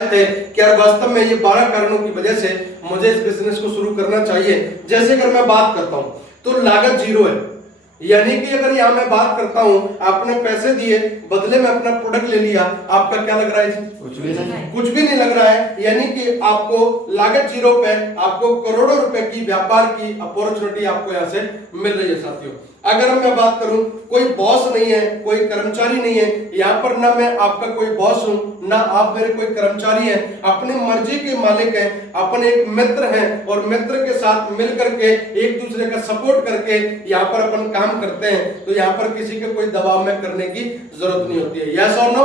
थे कि यार वास्तव में ये 12 कारणों की वजह से मुझे इस बिजनेस को शुरू करना चाहिए। जैसे अगर मैं बात करता हूं तो लागत जीरो है, यानी कि अगर यहां मैं बात करता हूं आपने पैसे दिए बदले में अपना प्रोडक्ट ले लिया, आपका क्या लग रहा है जी? कुछ भी नहीं लग रहा है, यानी कि आपको लागत जीरो पे आपको करोड़ों रुपए की व्यापार की अपॉर्चुनिटी आपको यहां से मिल रही है साथियों। अगर मैं बात करूं कोई बॉस नहीं है, कोई कर्मचारी नहीं है, यहाँ पर ना मैं आपका कोई बॉस हूं ना आप मेरे कोई कर्मचारी हैं, अपने मर्जी के मालिक हैं, अपन एक मित्र हैं और मित्र के साथ मिलकर के एक दूसरे का सपोर्ट करके यहाँ पर अपन काम करते हैं। तो यहाँ पर किसी के कोई दबाव में करने की जरूरत नहीं होती है। यस और नो?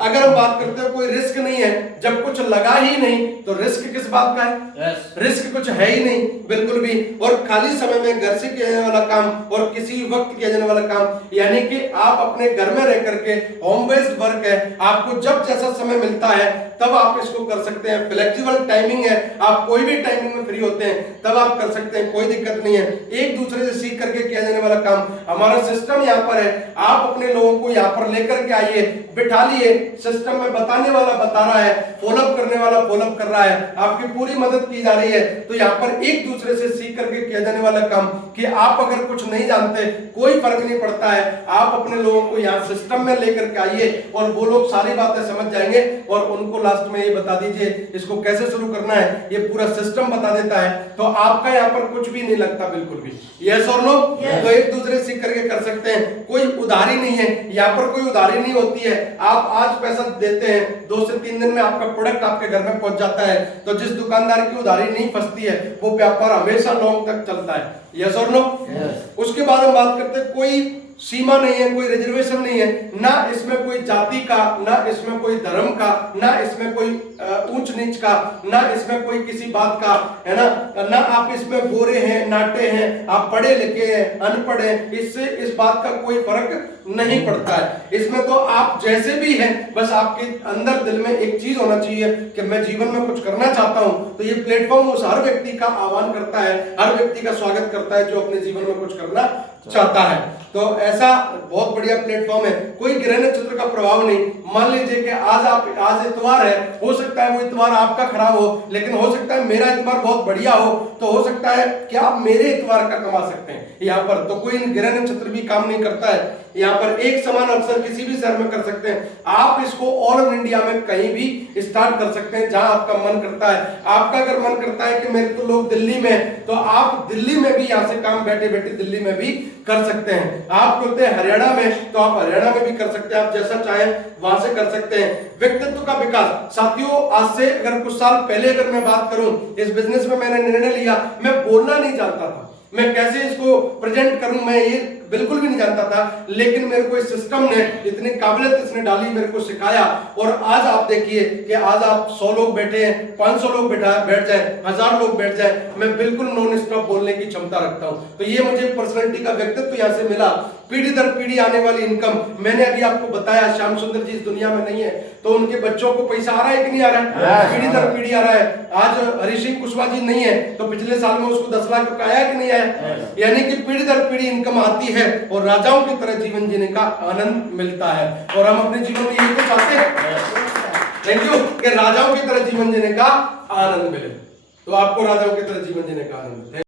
अगर हम बात करते हैं कोई रिस्क नहीं है, जब कुछ लगा ही नहीं तो रिस्क किस बात का है? रिस्क कुछ है ही नहीं बिल्कुल भी। और खाली समय में घर से किया जाने वाला काम और किसी वक्त किया जाने वाला काम, यानी कि आप अपने घर में रह करके होम बेस्ड वर्क है, आपको जब जैसा समय मिलता है तब आप इसको कर सकते हैं। फ्लेक्सिबल टाइमिंग है, आप कोई भी टाइमिंग में फ्री होते हैं तब आप कर सकते हैं, कोई दिक्कत नहीं है। एक दूसरे से सीख करके किया जाने वाला काम, हमारा सिस्टम यहाँ पर है। आप अपने लोगों को यहाँ पर लेकर के आइए, बिठा लिए, सिस्टम में बताने वाला बता रहा है, फॉलोअप करने वाला फॉलोअप कर रहा है, आपकी पूरी मदद की जा रही है। तो यहाँ पर एक दूसरे से सीख करके किया जाने वाला काम कि आप अगर कुछ नहीं जानते कोई फर्क नहीं पड़ता है, आप अपने लोगों को यहाँ सिस्टम में लेकर के आइए और वो लोग सारी बातें समझ जाएंगे और उनको लास्ट में ये बता दीजिए इसको कैसे शुरू करना है, ये पूरा सिस्टम बता देता है। तो आपका यहाँ पर कुछ भी नहीं लगता बिल्कुल भी। यस और नो? तो एक दूसरे सीख करके कर सकते हैं, कोई उधारी नहीं है, यहाँ पर कोई उधारी नहीं होती है। आप आज पैसा देते हैं, 2 से 3 दिन में आपका प्रोडक्ट आपके घर में पहुंच जाता है। तो जिस दुकानदार की उधारी नहीं फंसती है वो व्यापार हमेशा लॉन्ग तक चलता है। यस और नो? उसके बाद हम बात करते हैं कोई सीमा नहीं है, कोई रिजर्वेशन नहीं है, ना इसमें कोई जाति का, ना इसमें कोई धर्म का, ना इसमें कोई ऊंच नीच का, ना इसमें कोई किसी बात का, है ना आप इसमें गोरे हैं नाटे हैं, आप पढ़े लिखे हैं अनपढ़ हैं, इससे इस बात का कोई फर्क नहीं पड़ता है। इसमें तो आप जैसे भी हैं, बस आपके अंदर दिल में एक चीज होना चाहिए कि मैं जीवन में कुछ करना चाहता हूं। तो ये प्लेटफॉर्म उस हर व्यक्ति का आह्वान करता है, हर व्यक्ति का स्वागत करता है जो अपने जीवन में कुछ करना चाहता है। तो ऐसा बहुत बढ़िया प्लेटफॉर्म है। कोई ग्रह नक्षत्र का प्रभाव नहीं। मान लीजिए कि आज इतवार है, हो सकता है वो इतवार आपका खराब हो, लेकिन हो सकता है मेरा इतवार बहुत बढ़िया हो, तो हो सकता है कि आप मेरे इतवार का कमा सकते हैं यहाँ पर। तो कोई ग्रह नक्षत्र भी काम नहीं करता है। यहाँ पर एक समान अवसर किसी भी शहर में कर सकते हैं आप, इसको ऑल ओवर इंडिया में कहीं भी स्टार्ट कर सकते हैं जहां आपका मन करता है। आपका अगर मन करता है कि मेरे तो लोग दिल्ली में, तो आप दिल्ली में भी यहाँ से काम बैठे बैठे दिल्ली में भी कर सकते हैं। आप करते हैं हरियाणा में तो आप हरियाणा में भी कर सकते हैं, आप जैसा चाहें वहां से कर सकते हैं। व्यक्तित्व का विकास साथियों, आज से अगर कुछ साल पहले अगर मैं बात करूं, इस बिजनेस में मैंने निर्णय लिया, मैं बोलना नहीं जानता था, मैं कैसे इसको प्रेजेंट करूं मैं ये बिल्कुल भी नहीं जानता था, लेकिन मेरे को इस सिस्टम ने इतनी काबिलियत इसने डाली, मेरे को सिखाया। और आज आप देखिए कि आज आप 100 लोग बैठे हैं, 500 लोग बैठ जाए, 1000 लोग बैठ जाए, मैं बिल्कुल नॉन स्टॉप बोलने की क्षमता रखता हूं। तो ये मुझे पर्सनैलिटी का व्यक्तित्व यहाँ से मिला। पीढ़ी दर पीढ़ी आने वाली इनकम, मैंने अभी आपको बताया श्याम सुंदर जी इस दुनिया में नहीं है तो उनके बच्चों को पैसा आ रहा है कि नहीं आ रहा है? पीढ़ी दर पीढ़ी आ रहा है। आज हरीश सिंह कुशवाहा जी नहीं है तो पिछले साल में उसको 10 लाख रुपए आया कि नहीं आया? यानी कि पीढ़ी दर पीढ़ी इनकम आती है और राजाओं की तरह जीवन जीने का आनंद मिलता है। और हम अपने जीवन में यही तो चाहते हैं, थैंक यू, कि राजाओं की तरह जीवन जीने का आनंद मिले। तो आपको राजाओं की तरह जीवन जीने का आनंद मिले।